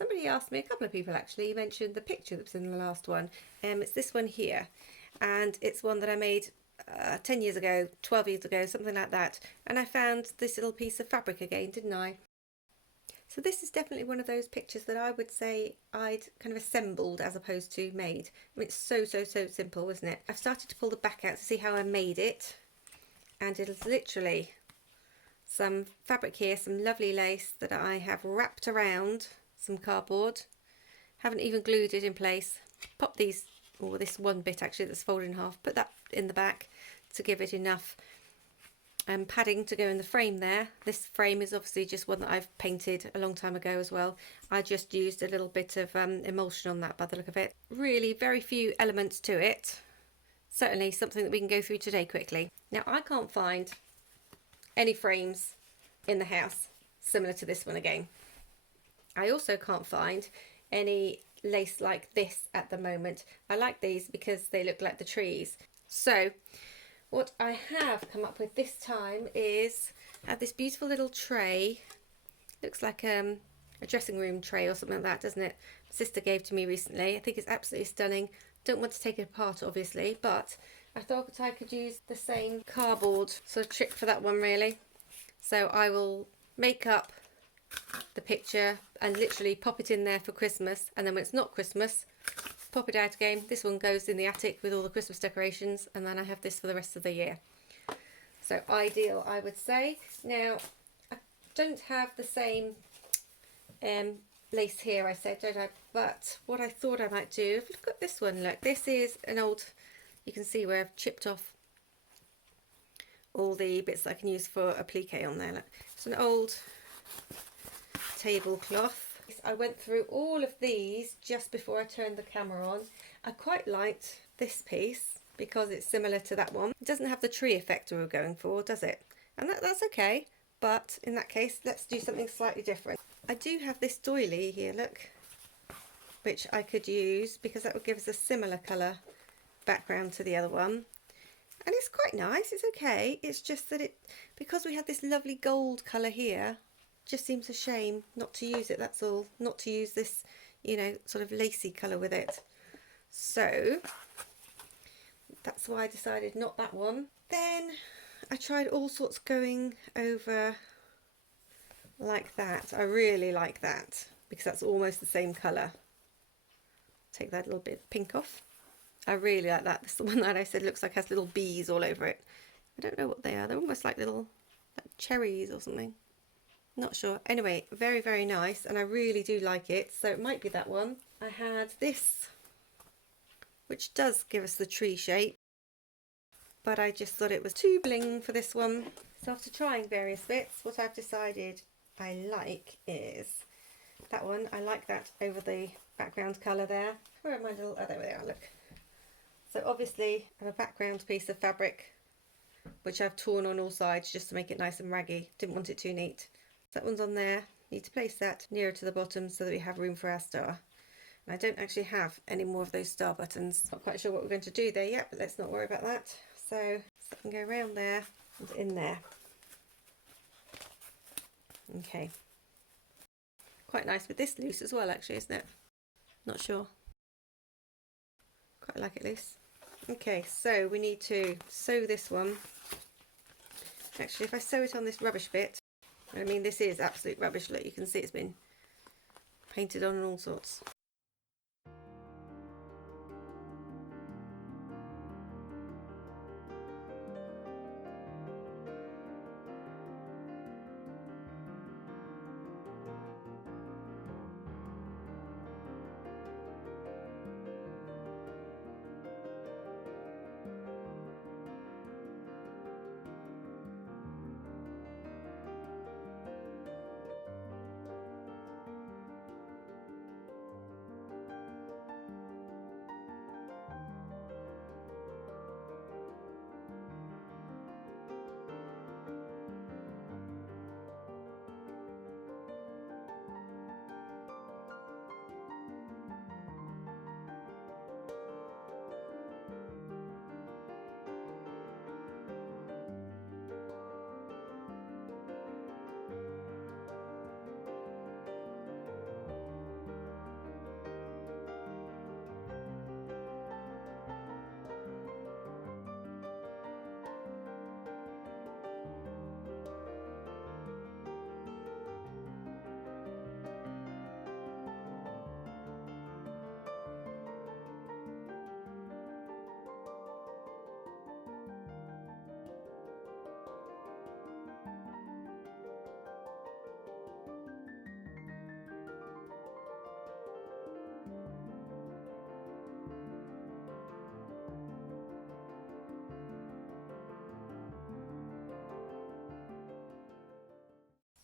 Somebody asked me, a couple of people actually, mentioned the picture that was in the last one. It's this one here, and it's one that I made 10 years ago, 12 years ago, something like that. And I found this little piece of fabric again, didn't I? So this is definitely one of those pictures that I would say I'd kind of assembled as opposed to made. I mean, it's so simple, isn't it? I've started to pull the back out to see how I made it, and it is literally some fabric here, some lovely lace that I have wrapped around some cardboard. Haven't even glued it in place. Pop these, or this one bit actually that's folded in half, put that in the back to give it enough padding to go in the frame there. This frame is obviously just one that I've painted a long time ago as well. I just used a little bit of emulsion on that by the look of it. Really very few elements to it. Certainly something that we can go through today quickly. Now I can't find any frames in the house similar to this one again. I also can't find any lace like this at the moment. I like these because they look like the trees. So what I have come up with this time is I have this beautiful little tray. Looks like a dressing room tray or something like that, doesn't it? My sister gave to me recently. I think it's absolutely stunning. Don't want to take it apart obviously, but I thought I could use the same cardboard sort of trick for that one really. So I will make up the picture and literally pop it in there for Christmas, and then when it's not Christmas, pop it out again. This one goes in the attic with all the Christmas decorations, and then I have this for the rest of the year. So ideal, I would say. Now I don't have the same lace here, I said, don't I? But what I thought I might do, look at this one, look, this is an old, you can see where I've chipped off all the bits that I can use for applique on there. Look. It's an old tablecloth. I went through all of these just before I turned the camera on. I quite liked this piece because it's similar to that one. It doesn't have the tree effect we were going for, does it? And that's okay, but in that case let's do something slightly different. I do have this doily here, look, which I could use because that would give us a similar colour background to the other one. And it's quite nice, it's okay. It's just that it, because we had this lovely gold colour here, just seems a shame not to use it, that's all. Not to use this, you know, sort of lacy colour with it. So that's why I decided not that one. Then I tried all sorts going over like that. I really like that because that's almost the same colour. Take that little bit of pink off. I really like that. This is the one that I said looks like has little bees all over it. I don't know what they are. They're almost like little cherries or something. Not sure. Anyway, very nice, and I really do like it. So it might be that one. I had this, which does give us the tree shape, but I just thought it was too bling for this one. So after trying various bits, what I've decided I like is that one. I like that over the background colour there. Where are my little, oh there they are, look. So obviously I have a background piece of fabric which I've torn on all sides just to make it nice and raggy. Didn't want it too neat. So that one's on there. Need to place that nearer to the bottom so that we have room for our star. And I don't actually have any more of those star buttons. Not quite sure what we're going to do there yet, but let's not worry about that. So I can go around there and in there. Okay. Quite nice with this loose as well actually, isn't it? Not sure. Quite like it loose. Okay, so we need to sew this one. Actually, if I sew it on this rubbish bit, I mean this is absolute rubbish, look, you can see it's been painted on and all sorts.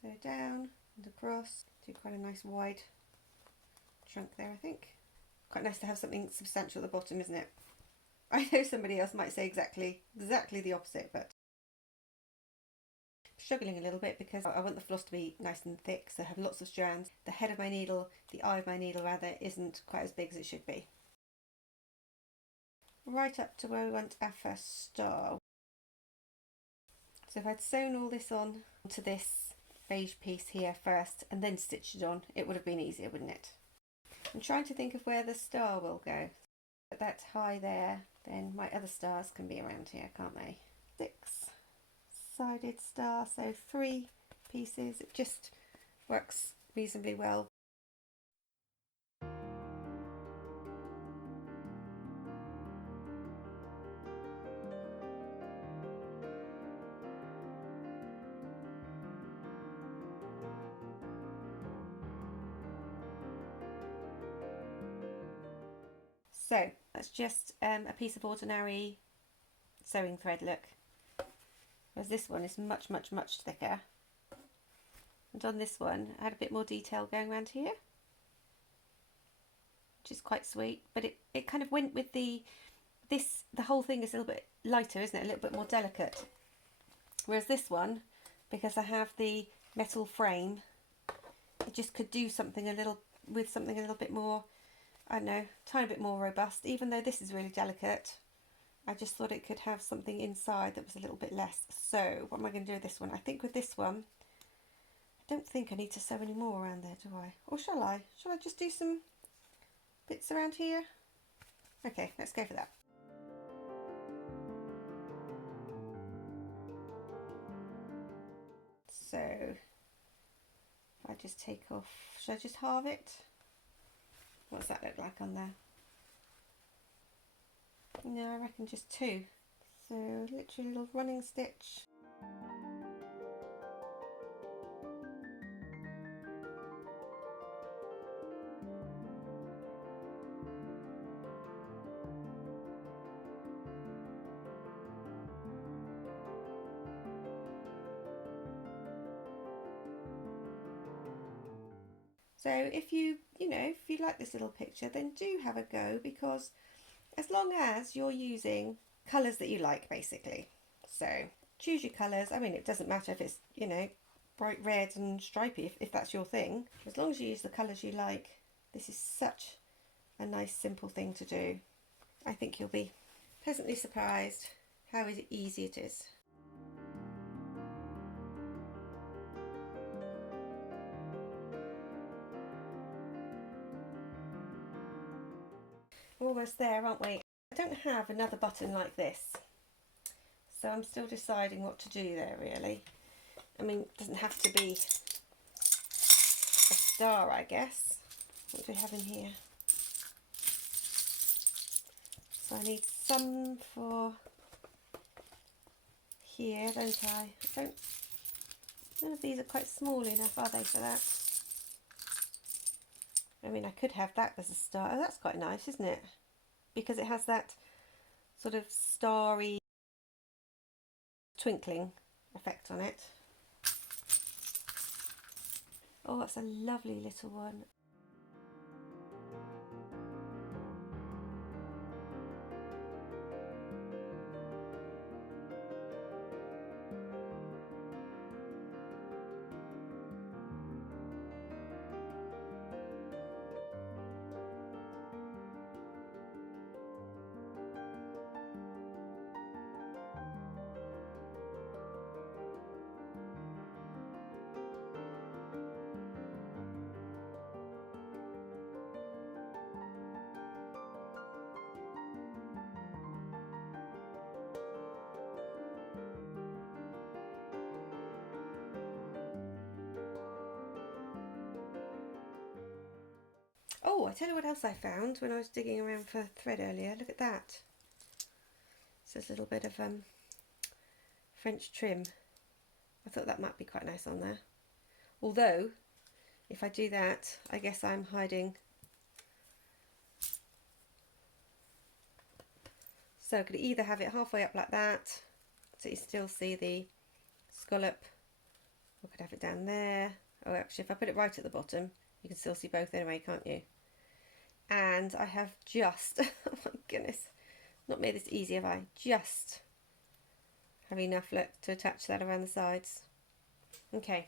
So down and across, do quite a nice wide chunk there, I think. Quite nice to have something substantial at the bottom, isn't it? I know somebody else might say exactly the opposite, but I'm struggling a little bit because I want the floss to be nice and thick, so I have lots of strands. The head of my needle, the eye of my needle rather, isn't quite as big as it should be. Right up to where we want our first star. So if I'd sewn all this on to this beige piece here first and then stitched it on, it would have been easier, wouldn't it? I'm trying to think of where the star will go. At that high there, then my other stars can be around here, can't they? 6-sided star, so 3 pieces. It just works reasonably well. So that's just a piece of ordinary sewing thread, look. Whereas this one is much thicker. And on this one I had a bit more detail going around here, which is quite sweet, but it kind of went with the whole thing is a little bit lighter, isn't it? A little bit more delicate. Whereas this one, because I have the metal frame, it just could do something a little bit more, I don't know, tiny bit more robust. Even though this is really delicate, I just thought it could have something inside that was a little bit less. So what am I going to do with this one? I think with this one, I don't think I need to sew any more around there, do I? Or shall I? Shall I just do some bits around here? Okay, let's go for that. So if I just take off, should I just halve it? What's that look like on there? No, I reckon just 2. So literally a little running stitch. So if you like this little picture, then do have a go, because as long as you're using colours that you like, basically. So choose your colours. I mean, it doesn't matter if it's, bright red and stripy, if that's your thing. As long as you use the colours you like, this is such a nice simple thing to do. I think you'll be pleasantly surprised how easy it is. Almost there, aren't we? I don't have another button like this, so I'm still deciding what to do there, really. I mean, it doesn't have to be a star, I guess. What do we have in here? So I need some for here, don't I? None of these are quite small enough, are they, for that? I mean, I could have that as a star. Oh, that's quite nice, isn't it? Because it has that sort of starry twinkling effect on it. Oh, that's a lovely little one. Oh, I tell you what else I found when I was digging around for thread earlier. Look at that. So it's a little bit of French trim. I thought that might be quite nice on there. Although, if I do that, I guess I'm hiding. So I could either have it halfway up like that, so you still see the scallop I could have it down there. Oh, actually, if I put it right at the bottom, you can still see both anyway, can't you? And I have just, oh my goodness, not made this easy, have I? Just have enough, look, to attach that around the sides. Okay.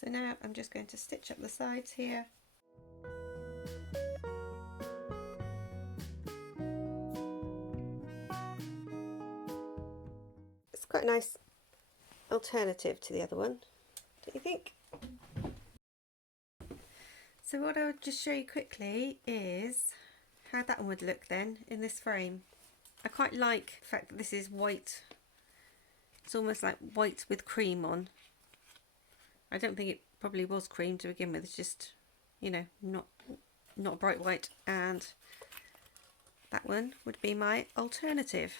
So now I'm just going to stitch up the sides here. It's quite a nice alternative to the other one, don't you think? So what I would just show you quickly is how that one would look then in this frame. I quite like the fact that this is white. It's almost like white with cream on. I don't think it probably was cream to begin with. It's just, you know, not bright white. And that one would be my alternative.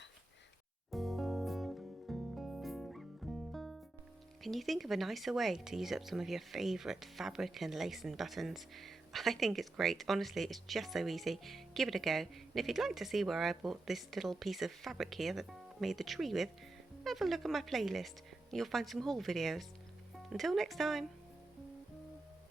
Can you think of a nicer way to use up some of your favourite fabric and lace and buttons? I think it's great. Honestly, it's just so easy. Give it a go. And if you'd like to see where I bought this little piece of fabric here that I made the tree with, have a look at my playlist. You'll find some haul videos. Until next time.